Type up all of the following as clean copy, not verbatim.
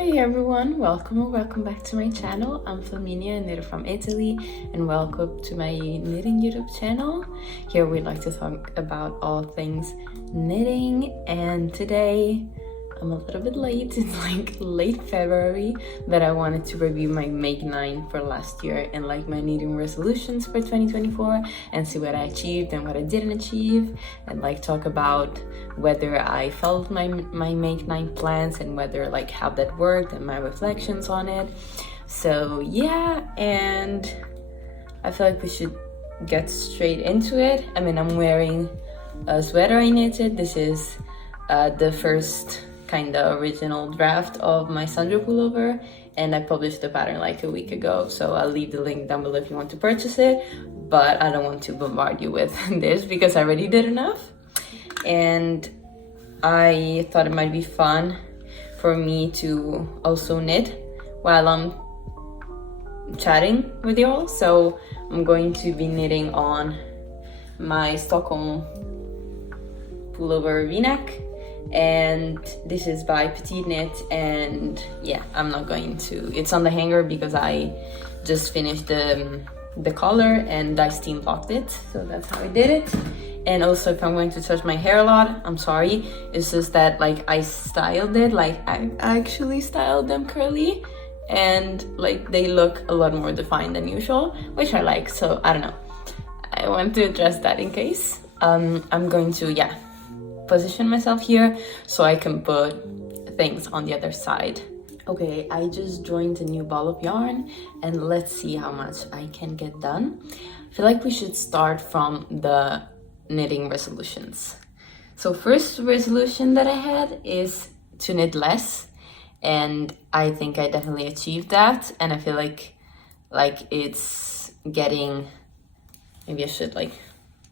Hi everyone, welcome or welcome back to my channel. I'm Flaminia, a knitter from Italy, and welcome to my knitting YouTube channel. Here we like to talk about all things knitting, and today I'm a little bit late. It's like late February, but I wanted to review my Make 9 for last year and like my knitting resolutions for 2024 and see what I achieved and what I didn't achieve, and like talk about whether I followed my Make 9 plans and whether like how that worked and my reflections on it. So yeah, and I feel like we should get straight into it. I mean, I'm wearing a sweater I knitted. This is the first kind of original draft of my Sandro Pullover, and I published the pattern like a week ago, so I'll leave the link down below if you want to purchase it, but I don't want to bombard you with this because I already did enough. And I thought it might be fun for me to also knit while I'm chatting with you all, so I'm going to be knitting on my Stockholm pullover v-neck, and this is by Petite Knit, and yeah, I'm not going to, it's on the hanger because I just finished the collar and I steam blocked it, so that's how I did it. And also, if I'm going to touch my hair a lot, I'm sorry, it's just that like I styled it, like I actually styled them curly, and like they look a lot more defined than usual, which I like, so I don't know, I want to address that in case. I'm going to, yeah, position myself here so I can put things on the other side. Okay, I just joined a new ball of yarn and let's see how much I can get done. I feel like we should start from the knitting resolutions. So first resolution that I had is to knit less, and I think I definitely achieved that, and I feel like it's getting, maybe I should like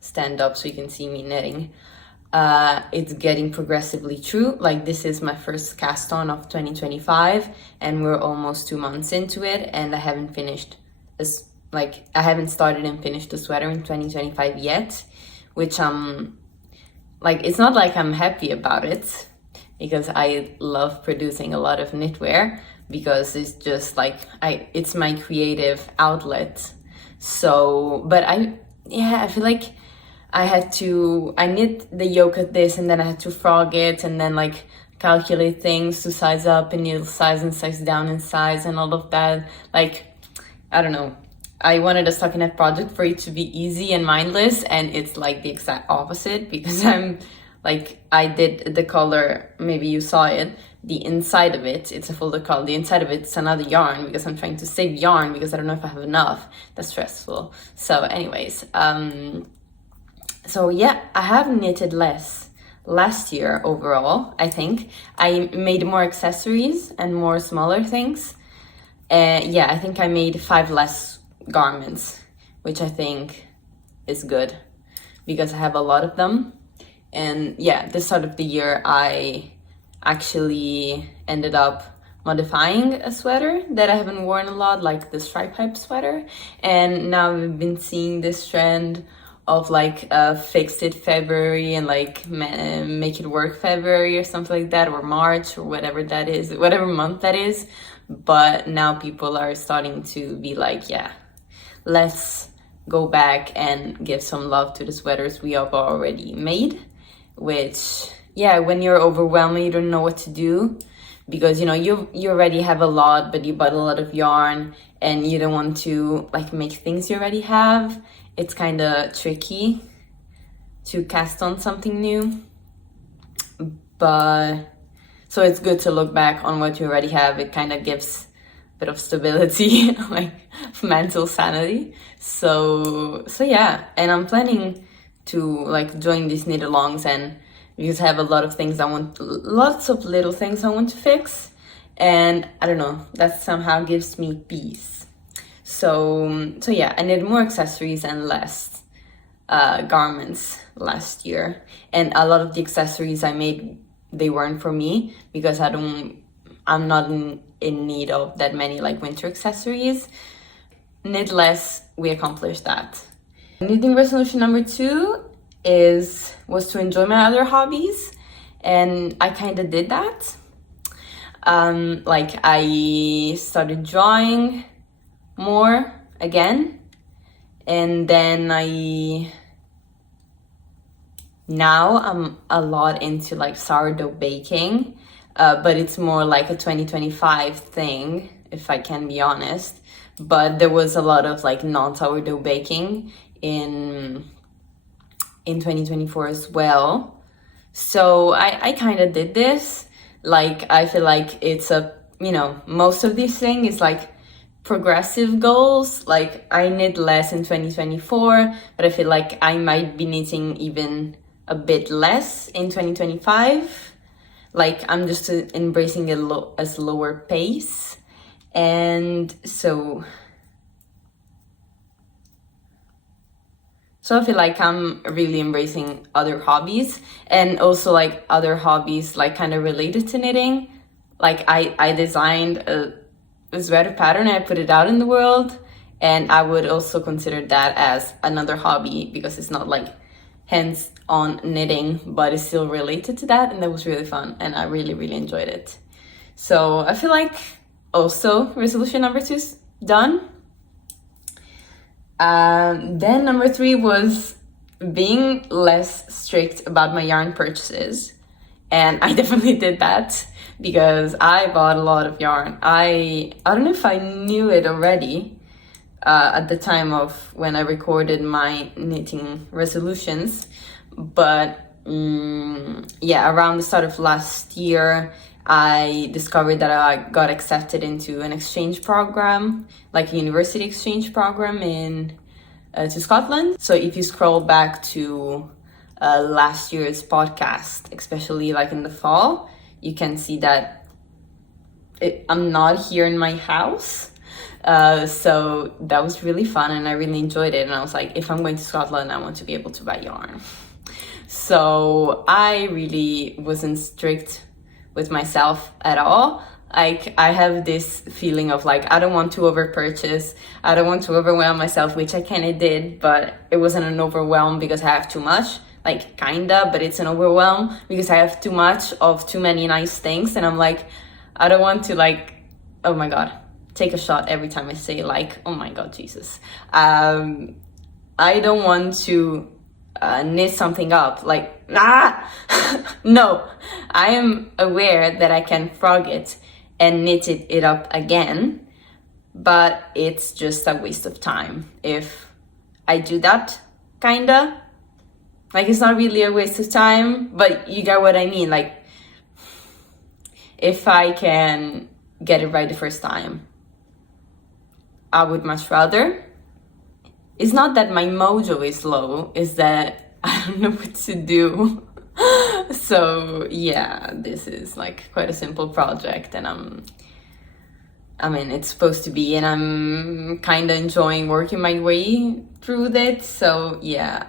stand up so you can see me knitting. It's getting progressively true. Like this is my first cast on of 2025 and we're almost 2 months into it, and I haven't finished this, like I haven't started and finished the sweater in 2025 yet, which like it's not like I'm happy about it because I love producing a lot of knitwear because it's just like it's my creative outlet. So but I feel like I knit the yoke at this, and then I had to frog it, and then like calculate things to size up and needle size and size down in size and all of that. Like, I don't know. I wanted a stockinette project for it to be easy and mindless, and it's like the exact opposite because I'm like, I did the color, maybe you saw it, the inside of it, it's a folded color, the inside of it's another yarn because I'm trying to save yarn because I don't know if I have enough. That's stressful. So anyways, so yeah, I have knitted less last year overall, I think. I made more accessories and more smaller things. Yeah, I think I made 5 less garments, which I think is good because I have a lot of them. And yeah, this start of the year, I actually ended up modifying a sweater that I haven't worn a lot, like the stripe type sweater. And now we've been seeing this trend of like fix it February and like make it work February or something like that, or March or whatever that is, whatever month that is. But now people are starting to be like, yeah, let's go back and give some love to the sweaters we have already made, which, yeah, when you're overwhelmed, you don't know what to do because, you know, you already have a lot, but you bought a lot of yarn and you don't want to like make things you already have. It's kind of tricky to cast on something new, but so it's good to look back on what you already have. It kind of gives a bit of stability, like mental sanity. So yeah, and I'm planning to like join these knit alongs, and because I have a lot of things lots of little things I want to fix, and I don't know, that somehow gives me peace. So yeah, I did more accessories and less garments last year, and a lot of the accessories I made, they weren't for me because I'm not in need of that many like winter accessories. Knit less, we accomplished that. Knitting resolution number 2 was to enjoy my other hobbies, and I kind of did that. Like I started drawing more again, and then now I'm a lot into like sourdough baking, but it's more like a 2025 thing, if I can be honest. But there was a lot of like non-sourdough baking in 2024 as well. So I kind of did this. Like I feel like it's a, most of these things is like progressive goals. Like I knit less in 2024, but I feel like I might be knitting even a bit less in 2025. Like I'm just embracing a slower pace. And so I feel like I'm really embracing other hobbies, and also like other hobbies like kind of related to knitting. Like I designed a sweater pattern and I put it out in the world, and I would also consider that as another hobby because it's not like hands-on knitting, but it's still related to that, and that was really fun and I really, really enjoyed it. So I feel like also resolution number 2 is done. Then number 3 was being less strict about my yarn purchases. And I definitely did that because I bought a lot of yarn. I don't know if I knew it already at the time of when I recorded my knitting resolutions. But yeah, around the start of last year, I discovered that I got accepted into an exchange program, like a university exchange program to Scotland. So if you scroll back to last year's podcast, especially like in the fall, you can see that I'm not here in my house. So that was really fun and I really enjoyed it. And I was like, if I'm going to Scotland, I want to be able to buy yarn. So I really wasn't strict with myself at all. Like I have this feeling of like, I don't want to over purchase. I don't want to overwhelm myself, which I kind of did, but it wasn't an overwhelm because I have too much. Like kinda, but it's an overwhelm because I have too much of too many nice things. And I'm like, I don't want to like, oh my God, take a shot every time I say like, oh my God, Jesus. I don't want to knit something up like, no, I am aware that I can frog it and knit it up again, but it's just a waste of time if I do that, kinda. Like it's not really a waste of time, but you get what I mean. Like if I can get it right the first time, I would much rather. It's not that my mojo is low, it's that I don't know what to do. So yeah, this is like quite a simple project, and it's supposed to be, and I'm kind of enjoying working my way through it. So yeah,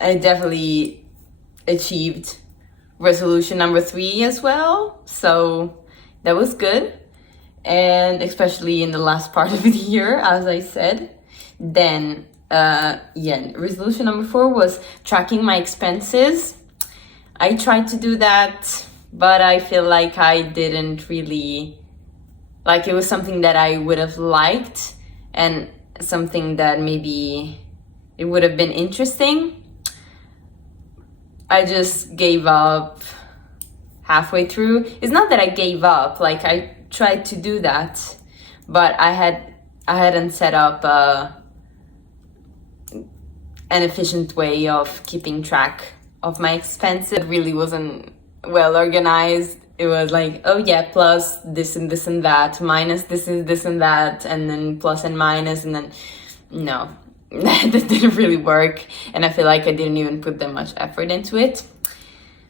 I definitely achieved resolution number 3 as well. So that was good. And especially in the last part of the year, as I said. Then resolution number 4 was tracking my expenses. I tried to do that, but I feel like I didn't really, like it was something that I would have liked and something that maybe it would have been interesting. I just gave up halfway through. It's not that I gave up, like I tried to do that, but I hadn't set up an efficient way of keeping track of my expenses. It really wasn't well organized. It was like, oh yeah, plus this and this and that, minus this and this and that, and then plus and minus, and then no, that didn't really work. And I feel like I didn't even put that much effort into it.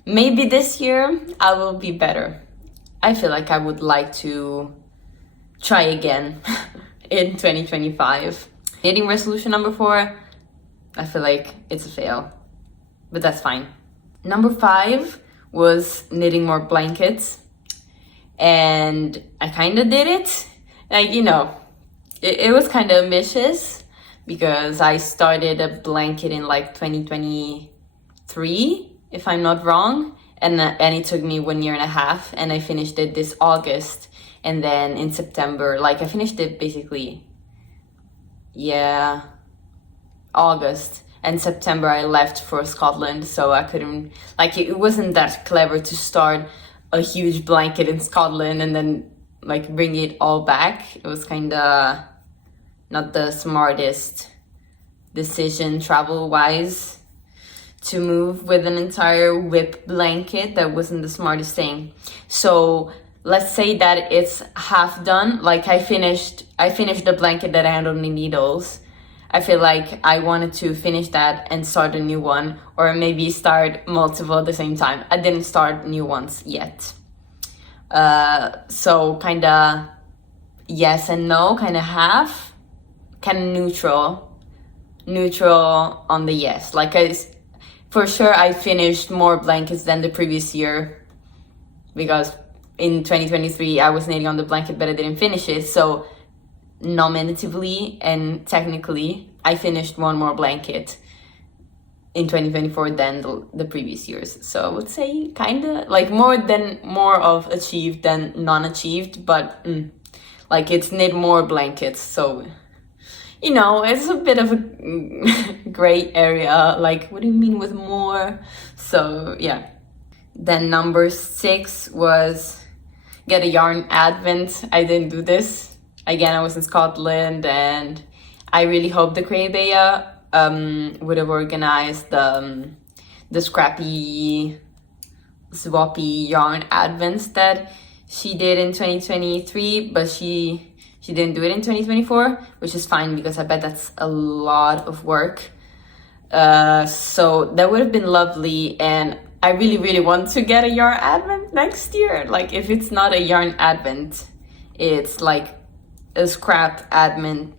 Maybe this year I will be better. I feel like I would like to try again in 2025. Knitting resolution number 4, I feel like it's a fail, but that's fine. Number 5 was knitting more blankets, and I kind of did it. Like, it was kind of ambitious because I started a blanket in like 2023, if I'm not wrong, and it took me 1.5 years, and I finished it this August. And then in September, like I finished it basically, yeah, August. And September I left for Scotland, so I couldn't, like it wasn't that clever to start a huge blanket in Scotland and then like bring it all back. It was kind of not the smartest decision travel wise to move with an entire whip blanket. That wasn't the smartest thing. So let's say that it's half done. Like I finished the blanket that I had on the needles. I feel like I wanted to finish that and start a new one, or maybe start multiple at the same time. I didn't start new ones yet. So kind of yes and no, kind of half, kind of neutral on the yes. Like for sure I finished more blankets than the previous year, because in 2023 I was knitting on the blanket but I didn't finish it. So nominatively and technically I finished one more blanket in 2024 than the previous years. So I would say kind of like more of achieved than non-achieved, but like it's knit more blankets. So, you know, it's a bit of a gray area. Like, what do you mean with more? So yeah. Then number 6 was get a yarn advent. I didn't do this. Again, I was in Scotland, and I really hope the Creabea would have organized the scrappy, swappy yarn advents that she did in 2023, but she didn't do it in 2024, which is fine because I bet that's a lot of work. So that would have been lovely, and I really, really want to get a yarn advent next year. Like if it's not a yarn advent, it's like a scrap advent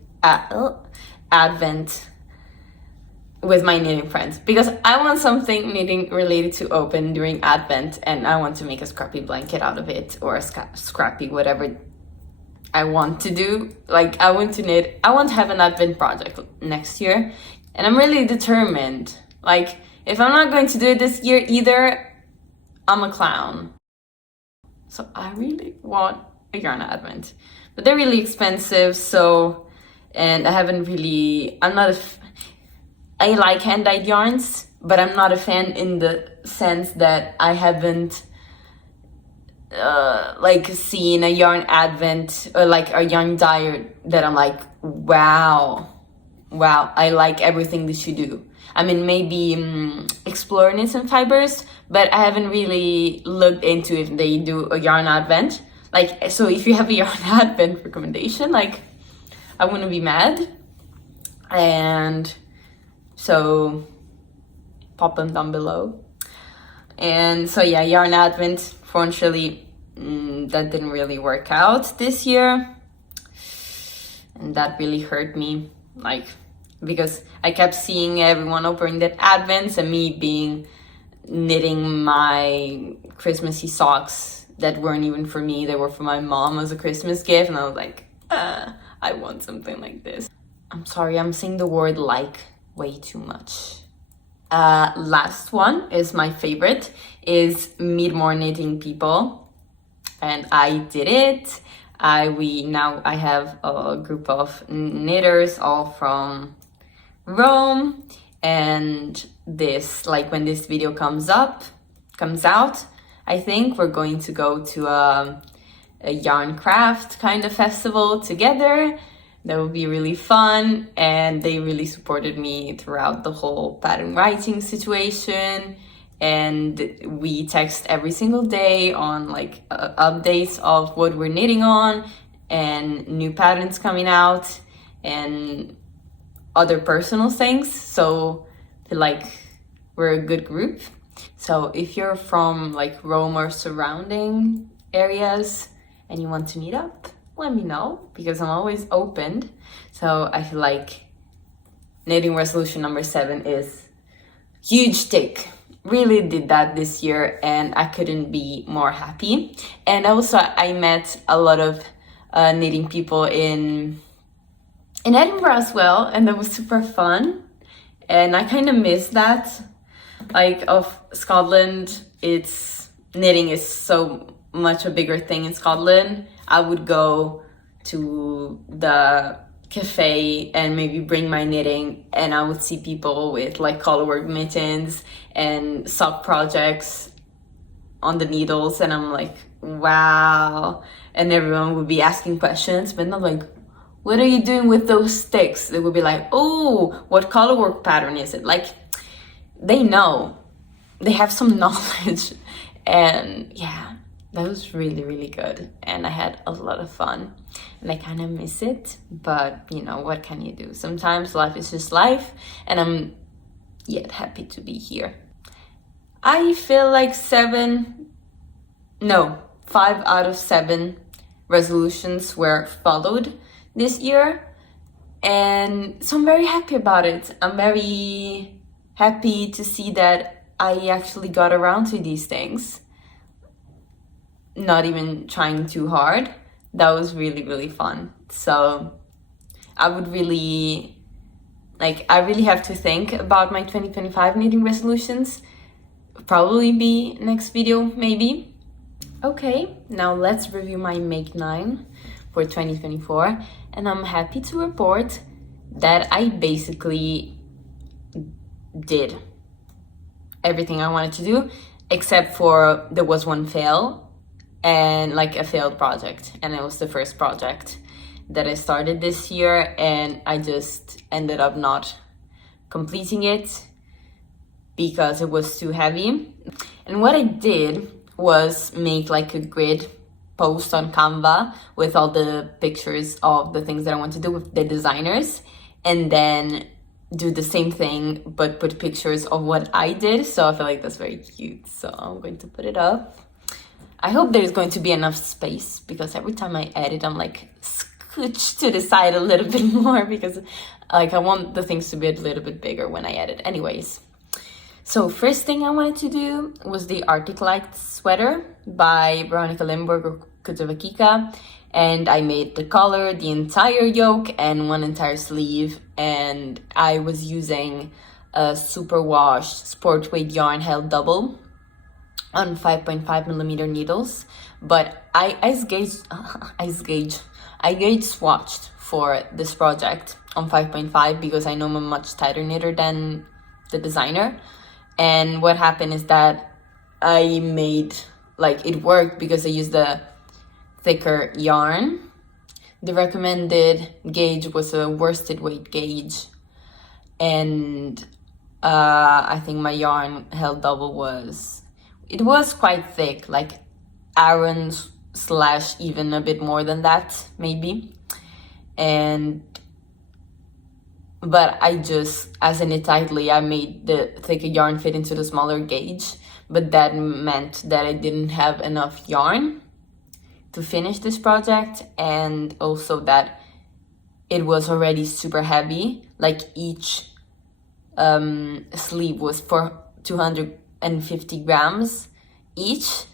with my knitting friends, because I want something knitting related to open during Advent, and I want to make a scrappy blanket out of it, or a scrappy whatever I want to do. Like I want to have an Advent project next year, and I'm really determined. Like if I'm not going to do it this year either, I'm a clown. So I really want a yarn advent, but they're really expensive. So, and I like hand-dyed yarns, but I'm not a fan in the sense that I haven't like seen a yarn advent or like a yarn dyer that I'm like, wow, I like everything that you do. I mean, maybe Explore Knits and Fibers, but I haven't really looked into if they do a yarn advent. Like, so if you have a yarn advent recommendation, like, I wouldn't be mad. And so pop them down below. And so yeah, yarn advent, fortunately, that didn't really work out this year. And that really hurt me, like, because I kept seeing everyone opening that advents and me knitting my Christmassy socks that weren't even for me, they were for my mom as a Christmas gift, and I was like, I want something like this. I'm sorry, I'm saying the word like way too much. Last one is my favorite, is meet more knitting people, and I did it. I have a group of knitters all from Rome, and this, like, when this video comes out, I think we're going to go to a yarn craft kind of festival together. That would be really fun, and they really supported me throughout the whole pattern writing situation, and we text every single day on like updates of what we're knitting on and new patterns coming out and other personal things. So like, we're a good group. So if you're from like Rome or surrounding areas and you want to meet up, let me know, because I'm always open. So I feel like knitting resolution number 7 is huge tick. Really did that this year, and I couldn't be more happy. And also I met a lot of knitting people in Edinburgh as well, and that was super fun. And I kind of miss that, like, of Scotland. It's knitting is so much a bigger thing in Scotland, I would go to the cafe and maybe bring my knitting, and I would see people with like colorwork mittens and sock projects on the needles, and I'm like, wow. And everyone would be asking questions, but not like, what are you doing with those sticks? They would be like, oh, what colorwork pattern is it? Like, they know, they have some knowledge. And yeah, that was really, really good. And I had a lot of fun, and I kind of miss it, but you know, what can you do? Sometimes life is just life, and I'm yet happy to be here. I feel like 5 out of 7 resolutions were followed this year, and so I'm very happy about it. I'm very happy to see that I actually got around to these things, not even trying too hard. That was really, really fun. So I really have to think about my 2025 knitting resolutions. Probably be next video, maybe. Okay, now let's review my Make 9 for 2024, and I'm happy to report that I basically did everything I wanted to do, except for there was one fail, and like a failed project, and it was the first project that I started this year, and I just ended up not completing it because it was too heavy. And what I did was make like a grid post on Canva with all the pictures of the things that I want to do with the designers, and then do the same thing but put pictures of what I did. So I feel like that's very cute, so I'm going to put it up. I hope there's going to be enough space, because every time I edit I'm like scooch to the side a little bit more, because like I want the things to be a little bit bigger when I edit. Anyways, so first thing I wanted to do was the Arctic Light sweater by Veronika Lindberg or Kika, and I made the collar, the entire yoke, and one entire sleeve, and I was using a super washed sport weight yarn held double on 5.5mm needles, but I gauge swatched for this project on 5.5 because I know I'm a much tighter knitter than the designer. And what happened is that I made, like, it worked because I used the thicker yarn. The recommended gauge was a worsted weight gauge, and I think my yarn held double was quite thick, like Aaron's / even a bit more than that, maybe. But I just, as I knit tightly, I made the thicker yarn fit into the smaller gauge, but that meant that I didn't have enough yarn to finish this project, and also that it was already super heavy. Like each sleeve was for 250 grams each,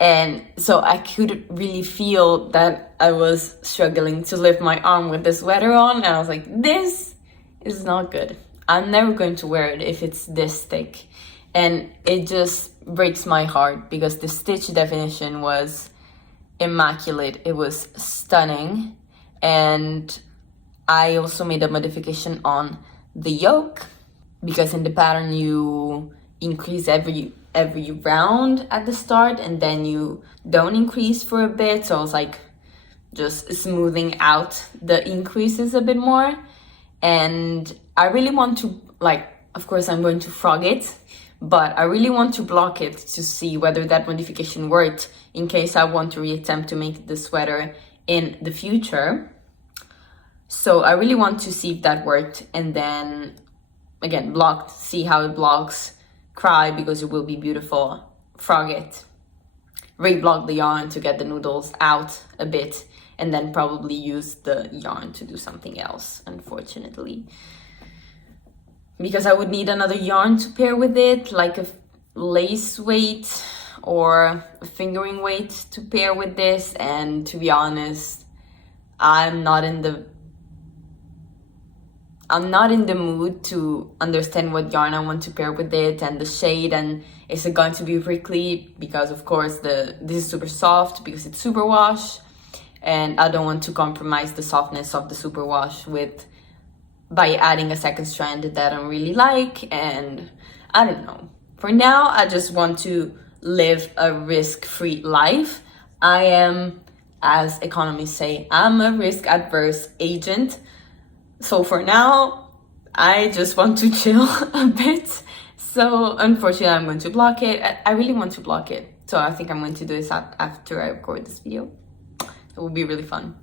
and so I could really feel that I was struggling to lift my arm with the sweater on, and I was like, this is not good. I'm never going to wear it if it's this thick. And it just breaks my heart because the stitch definition was immaculate. It was stunning. And I also made a modification on the yoke, because in the pattern you increase every round at the start, and then you don't increase for a bit. So I was like just smoothing out the increases a bit more. And I really want to, like, of course I'm going to frog it, but I really want to block it to see whether that modification worked in case I want to reattempt to make the sweater in the future. So I really want to see if that worked, and then again, blocked, see how it blocks, cry because it will be beautiful, frog it, re-block the yarn to get the noodles out a bit, and then probably use the yarn to do something else, unfortunately. Because I would need another yarn to pair with it, like a lace weight or a fingering weight to pair with this. And to be honest, I'm not in the I'm not in the mood to understand what yarn I want to pair with it and the shade, and is it going to be prickly, because of course this is super soft because it's superwash, and I don't want to compromise the softness of the superwash by adding a second strand that I don't really like. And I don't know. For now, I just want to live a risk-free life. I am, as economists say, I'm a risk-adverse agent. So for now, I just want to chill a bit. So unfortunately, I'm going to block it. I really want to block it. So I think I'm going to do this after I record this video. It will be really fun.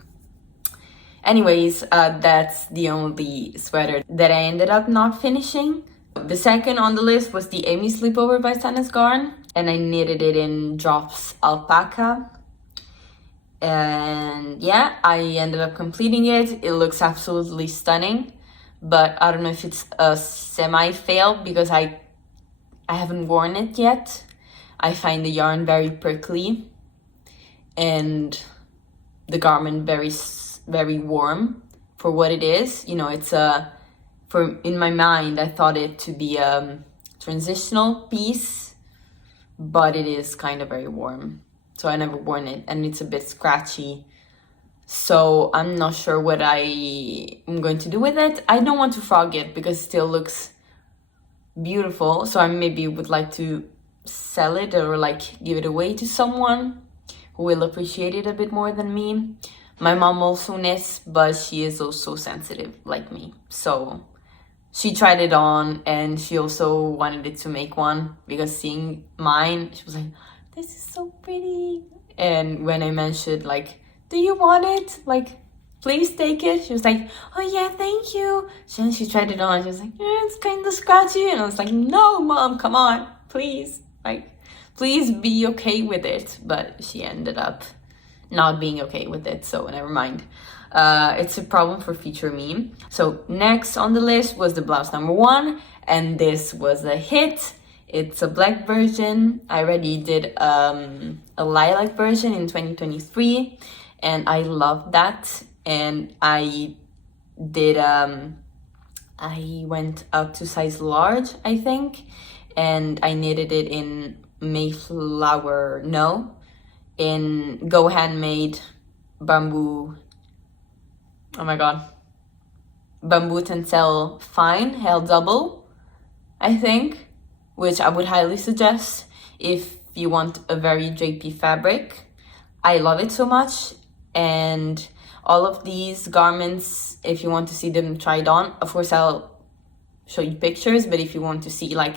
Anyways, that's the only sweater that I ended up not finishing. The second on the list was the Amy Slipover by Sandnes garn, and I knitted it in Drops Alpaca. And yeah, I ended up completing it. It looks absolutely stunning, but I don't know if it's a semi-fail because I haven't worn it yet. I find the yarn very prickly and the garment very warm for what it is. You know, it's in my mind, I thought it to be a transitional piece, but it is kind of very warm. So I never worn it, and it's a bit scratchy. So I'm not sure what I am going to do with it. I don't want to frog it because it still looks beautiful. So I maybe would like to sell it or like give it away to someone who will appreciate it a bit more than me. My mom also knits, but she is also sensitive like me. So she tried it on and she also wanted it to make one, because seeing mine, she was like, this is so pretty. And when I mentioned like, do you want it? Like, please take it. She was like, oh yeah, thank you. Then she tried it on. She was like, yeah, it's kind of scratchy. And I was like, no, mom, come on, please. Like, please be okay with it. But she ended up not being okay with it, so never mind. It's a problem for future me. So next on the list was the blouse number 1, and this was a hit. It's a black version. I already did a lilac version in 2023, and I love that. And I did I went up to size large, I think, and I knitted it in Mayflower in Go Handmade bamboo. Oh my god, bamboo tencel fine held double, I think, which I would highly suggest if you want a very drapey fabric. I love it so much. And all of these garments, if you want to see them tried on, of course I'll show you pictures, but if you want to see like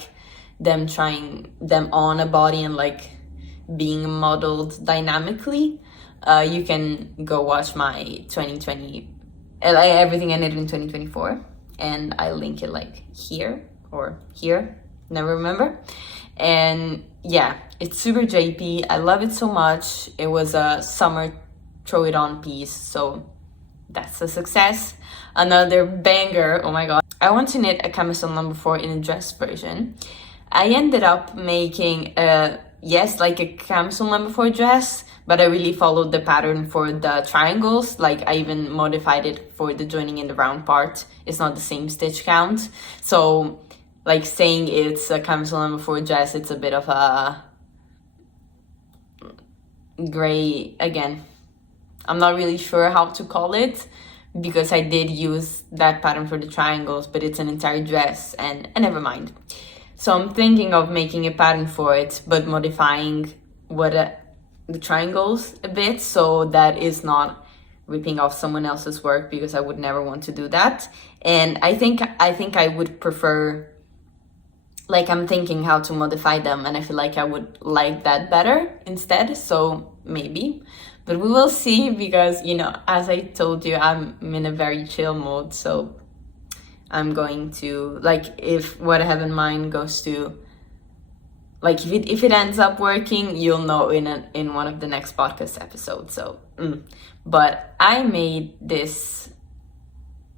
them trying them on a body and like being modeled dynamically, you can go watch my 2020, like everything I knitted in 2024, and I link it like here or here, never remember. And yeah, it's super drapey. I love it so much. It was a summer throw it on piece, so that's a success. Another banger, oh my god. I want to knit a camisole number 4 in a dress version. I ended up making like a camisole number 4 dress, but I really followed the pattern for the triangles. Like I even modified it for the joining in the round part. It's not the same stitch count. So like saying it's a camisole number 4 dress, it's a bit of a gray, again, I'm not really sure how to call it, because I did use that pattern for the triangles, but it's an entire dress, and never mind. So I'm thinking of making a pattern for it, but modifying the triangles a bit, so that is not ripping off someone else's work, because I would never want to do that. And I think I would prefer, like I'm thinking how to modify them, and I feel like I would like that better instead, so maybe. But we will see, because, you know, as I told you, I'm in a very chill mode, so I'm going to, like, if what I have in mind goes to, like, if it ends up working, you'll know in one of the next podcast episodes, so, But I made this,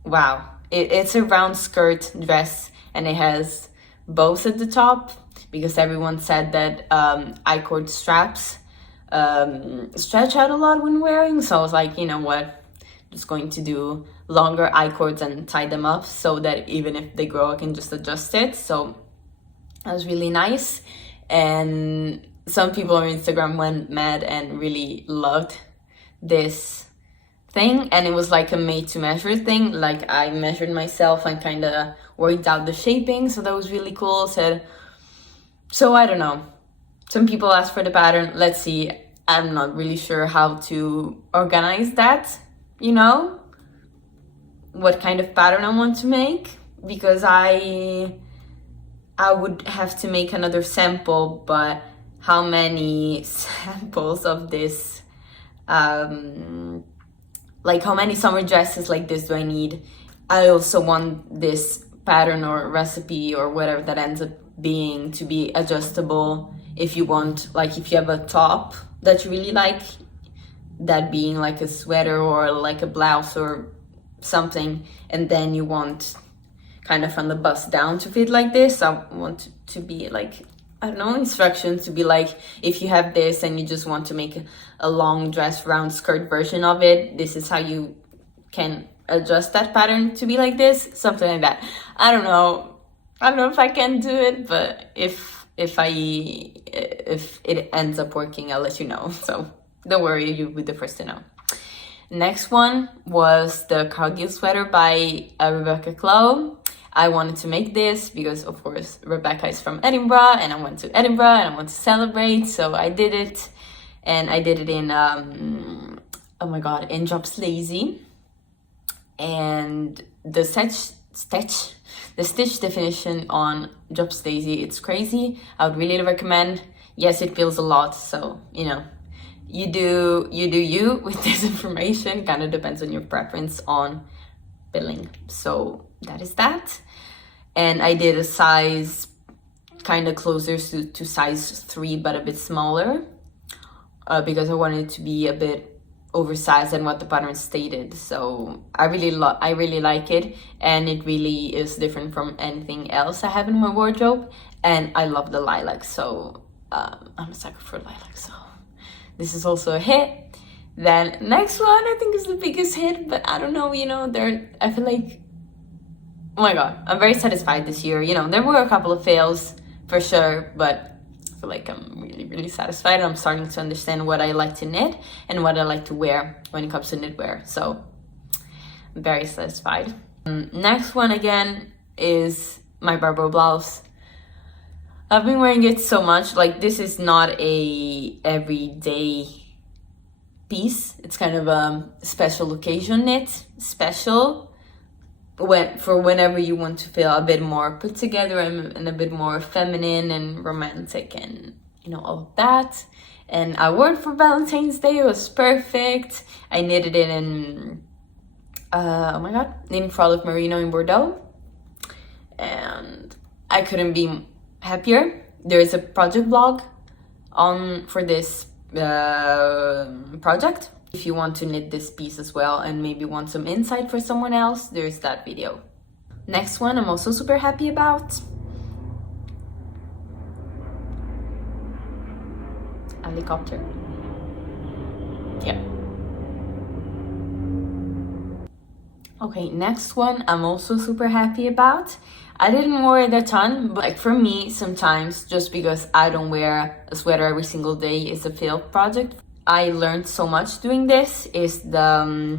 wow, it's a round skirt dress, and it has bows at the top, because everyone said that I-cord straps stretch out a lot when wearing, so I was like, you know what, just going to do longer I-cords and tie them up so that even if they grow, I can just adjust it. So that was really nice. And some people on Instagram went mad and really loved this thing, and it was like a made to measure thing. Like I measured myself and kind of worked out the shaping, so that was really cool. So I don't know, some people asked for the pattern. Let's see, I'm not really sure how to organize that, you know, what kind of pattern I want to make, because I would have to make another sample, but how many samples of this, like how many summer dresses like this do I need? I also want this pattern or recipe or whatever that ends up being to be adjustable. If you want, like if you have a top that you really like, that being like a sweater or like a blouse or something, and then you want kind of from the bust down to fit like this, I want to be like, I don't know, instructions to be like, if you have this and you just want to make a long dress round skirt version of it, this is how you can adjust that pattern to be like this, something like that. I don't know if I can do it, but if it ends up working, I'll let you know. So don't worry, you'll be the first to know. Next one was the Cargill sweater by Rebecca Clow. I wanted to make this because, of course, Rebecca is from Edinburgh, and I went to Edinburgh and I want to celebrate, so I did it. And I did it in, oh my god, in Drops Lazy. And the stitch definition on Drops Lazy, it's crazy. I would really recommend. Yes, it feels a lot, so, you know, you do you with this information. Kind of depends on your preference on billing. So that is that. And I did a size kind of closer to size 3, but a bit smaller, because I wanted it to be a bit oversized than what the pattern stated. So I really like it, and it really is different from anything else I have in my wardrobe. And I love the lilac, so I'm a sucker for lilac, so this is also a hit. Then next one I think is the biggest hit, but I don't know, you know, I feel like, oh my god, I'm very satisfied this year. You know, there were a couple of fails for sure, but I feel like I'm really satisfied. I'm starting to understand what I like to knit and what I like to wear when it comes to knitwear. So I'm very satisfied. Next one again is my Barbara blouse. I've been wearing it so much. Like, this is not a everyday piece. It's kind of a special occasion knit, special for whenever you want to feel a bit more put together and a bit more feminine and romantic and, you know, all of that. And I wore it for Valentine's Day. It was perfect. I knitted it in oh my god, in Frolic Merino in Bordeaux, and I couldn't be happier. There is a project blog for this project. If you want to knit this piece as well and maybe want some insight for someone else, there's that video. Next one I'm also super happy about. Helicopter. Yeah. Okay, next one I'm also super happy about. I didn't wear it a ton, but like for me, sometimes just because I don't wear a sweater every single day is a failed project. I learned so much doing this. Is the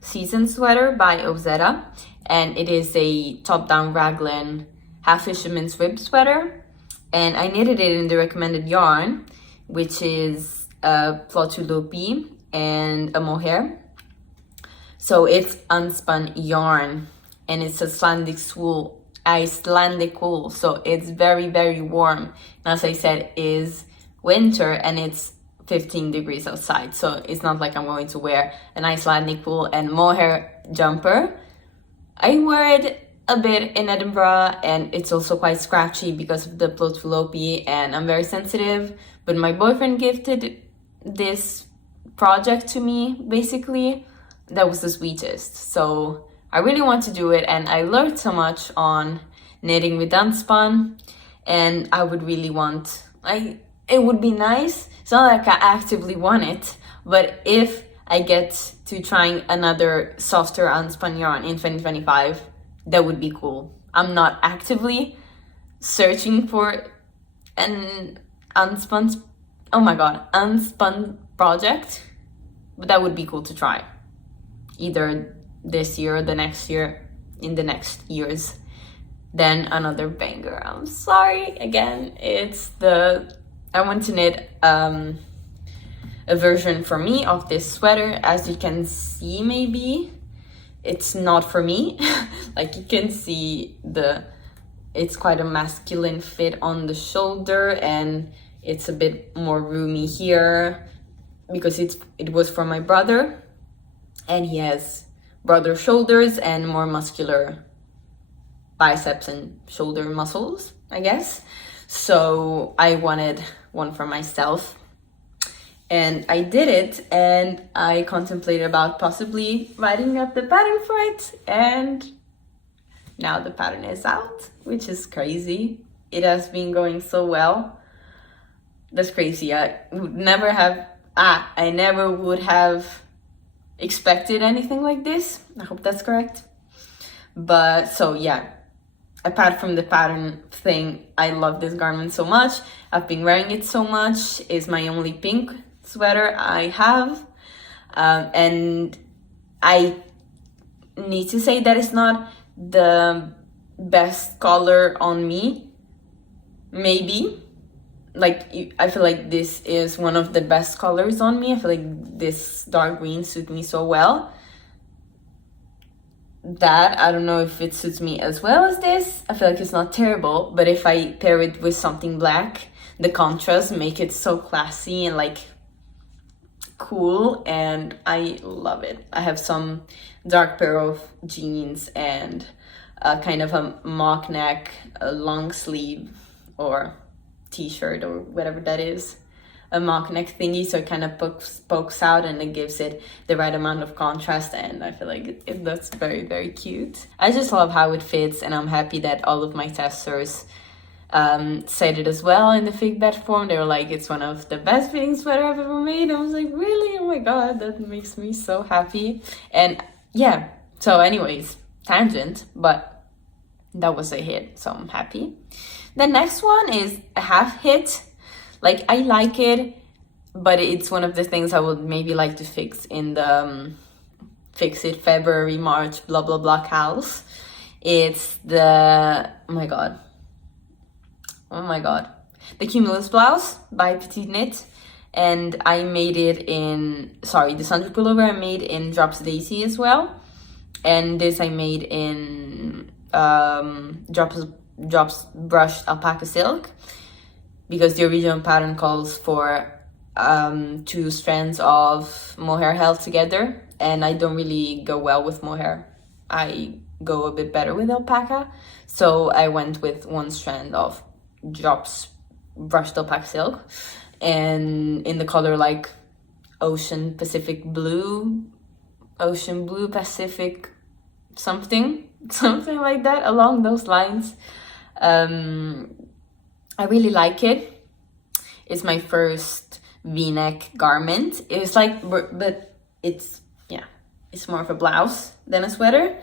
Season sweater by Ozetta, and it is a top-down raglan half fisherman's rib sweater, and I knitted it in the recommended yarn, which is a Flotulopi and a mohair. So it's unspun yarn, and it's Icelandic wool, so it's very warm. And as I said, is winter and it's 15 degrees outside, so it's not like I'm going to wear an Icelandic wool and mohair jumper. I wear it a bit in Edinburgh, and it's also quite scratchy because of the Flotulopi, and I'm very sensitive. But my boyfriend gifted this project to me, basically. That was the sweetest. So I really want to do it, and I learned so much on knitting with unspun, and I would really want, it would be nice. It's not like I actively want it, but if I get to trying another softer unspun yarn in 2025, that would be cool. I'm not actively searching for an unspun project, but that would be cool to try either this year or the next year, in the next years. Then another banger, I'm sorry again, I want to knit a version for me of this sweater. As you can see, maybe it's not for me. Like you can see it's quite a masculine fit on the shoulder, and it's a bit more roomy here because it was for my brother, and he has broader shoulders and more muscular biceps and shoulder muscles, I guess. So I wanted one for myself, and I did it, and I contemplated about possibly writing up the pattern for it, and now the pattern is out, which is crazy. It has been going so well. That's crazy. I never would have expected anything like this. I hope that's correct. But so yeah, apart from the pattern thing, I love this garment so much. I've been wearing it so much. It's my only pink sweater I have. And I need to say that it's not the best color on me. Maybe. Like, I feel like this is one of the best colors on me. I feel like this dark green suits me so well. That, I don't know if it suits me as well as this. I feel like it's not terrible, but if I pair it with something black, the contrast make it so classy and like cool, and I love it. I have some dark pair of jeans and kind of a mock neck, a long sleeve or t-shirt or whatever that is, a mock neck thingy, so it kind of pokes out and it gives it the right amount of contrast, and I feel like that's very, very cute. I just love how it fits, and I'm happy that all of my testers said it as well in the feedback form. They were like, it's one of the best fitting sweater I've ever made. I was like, really? Oh my god, that makes me so happy. And yeah, so anyways, tangent, but that was a hit, so I'm happy. The next one is a half hit. Like, I like it, but it's one of the things I would maybe like to fix in the fix it February, March, blah blah blah house. It's the oh my god, the Cumulus blouse by Petite Knit, and I made it in the Sandro Pullover I made in Drops Daisy as well, and this I made in Drops brushed alpaca silk, because the original pattern calls for 2 strands of mohair held together, and I don't really go well with mohair. I go a bit better with alpaca, so I went with 1 strand of Drops brushed alpaca silk, and in the color like ocean blue Pacific something like that, along those lines. I really like it. It's my first V-neck garment. It's like, but it's more of a blouse than a sweater.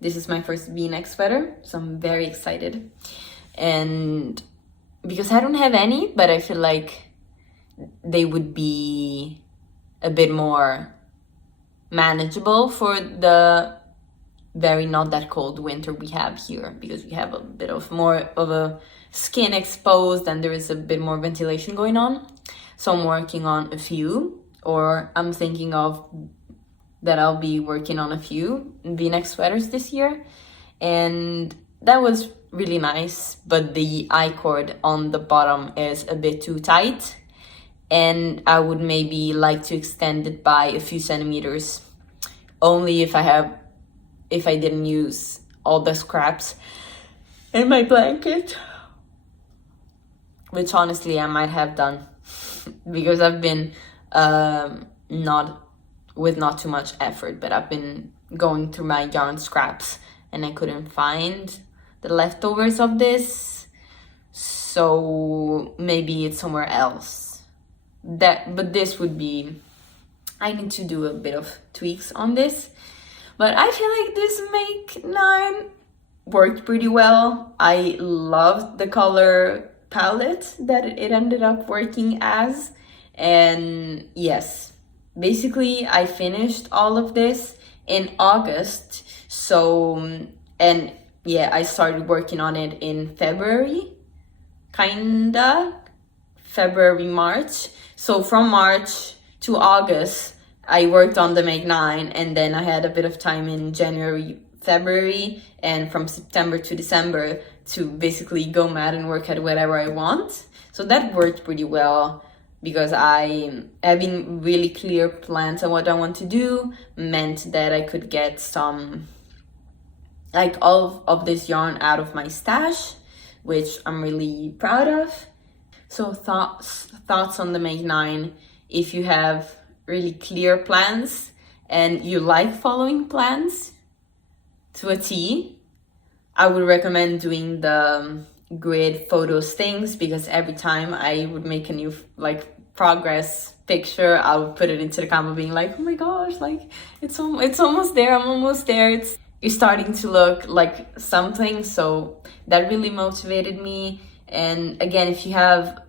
This is my first V-neck sweater, so I'm very excited. And because I don't have any, but I feel like they would be a bit more manageable for the very not that cold winter we have here, because we have a bit of more of a skin exposed and there is a bit more ventilation going on. So I'm working on a few, or I'm thinking of that I'll be working on a few V-neck sweaters this year, and that was really nice, but the I-cord on the bottom is a bit too tight, and I would maybe like to extend it by a few centimeters, only if I didn't use all the scraps in my blanket, which honestly I might have done because I've been not too much effort, but I've been going through my yarn scraps and I couldn't find the leftovers of this, so maybe it's somewhere else. But this would be I need to do a bit of tweaks on this, but I feel like this Make 9 worked pretty well. I loved the color palette that it ended up working as. And yes, basically I finished all of this in August. So, and yeah, I started working on it in February, February, March. So from March to August, I worked on the Make 9, and then I had a bit of time in January, February, and from September to December to basically go mad and work at whatever I want. So that worked pretty well because having really clear plans on what I want to do meant that I could get some, like, all of this yarn out of my stash, which I'm really proud of. So thoughts on the Make 9. If you have really clear plans and you like following plans to a T, I would recommend doing the grid photos things, because every time I would make a new progress picture, I would put it into the camera being like, oh my gosh, like it's almost there, I'm almost there, you're starting to look like something. So that really motivated me. And again, if you have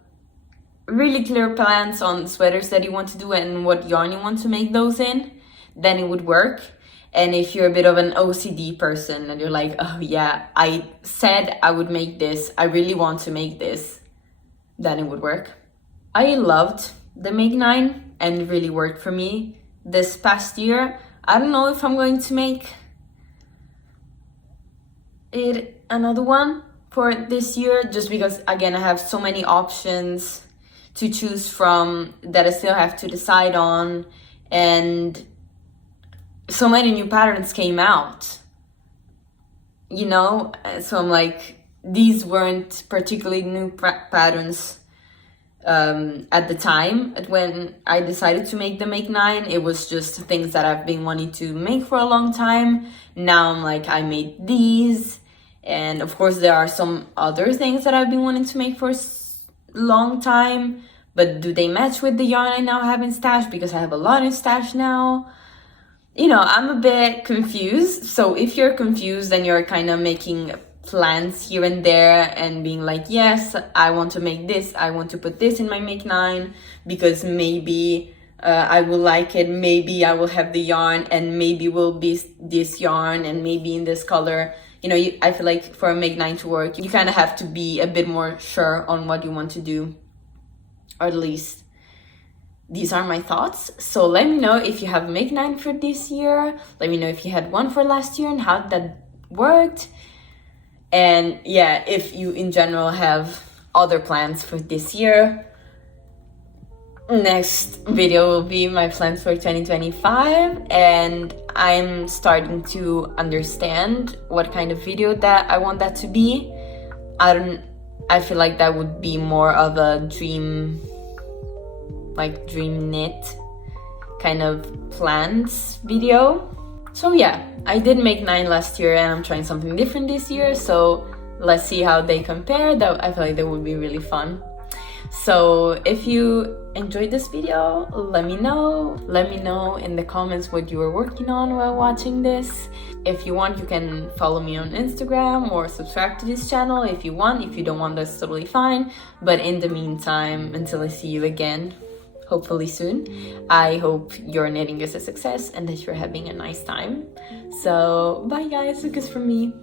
really clear plans on sweaters that you want to do and what yarn you want to make those in, then it would work. And if you're a bit of an OCD person and you're like, oh yeah, I said I would make this, I really want to make this, then it would work. I loved the Make 9 and it really worked for me this past year. I don't know if I'm going to make it another one for this year, just because again I have so many options to choose from that I still have to decide on, and so many new patterns came out, you know. So I'm like, these weren't particularly new patterns at the time when I decided to make the Make 9. It was just things that I've been wanting to make for a long time. Now I'm like, I made these, and of course there are some other things that I've been wanting to make for a long time, but do they match with the yarn I now have in stash? Because I have a lot in stash now. You know, I'm a bit confused. So if you're confused and you're kind of making plans here and there and being like, yes, I want to make this, I want to put this in my Make 9 because maybe I will like it, maybe I will have the yarn, and maybe will be this yarn and maybe in this color. You know, I feel like for a Make 9 to work, you kind of have to be a bit more sure on what you want to do, or at least these are my thoughts. So let me know if you have a Make 9 for this year. Let me know if you had one for last year and how that worked. And yeah, if you in general have other plans for this year. Next video will be my plans for 2025, and I'm starting to understand what kind of video that I want that to be. I feel like that would be more of a dream knit kind of plans video. So yeah, I did Make 9 last year and I'm trying something different this year, so let's see how they compare. That I feel like that would be really fun. So if you enjoyed this video, let me know in the comments what you were working on while watching this. If you want, you can follow me on Instagram or subscribe to this channel if you want. If you don't want, that's totally fine. But in the meantime, until I see you again, hopefully soon, I hope your knitting is a success and that you're having a nice time. So bye guys, a kiss from me.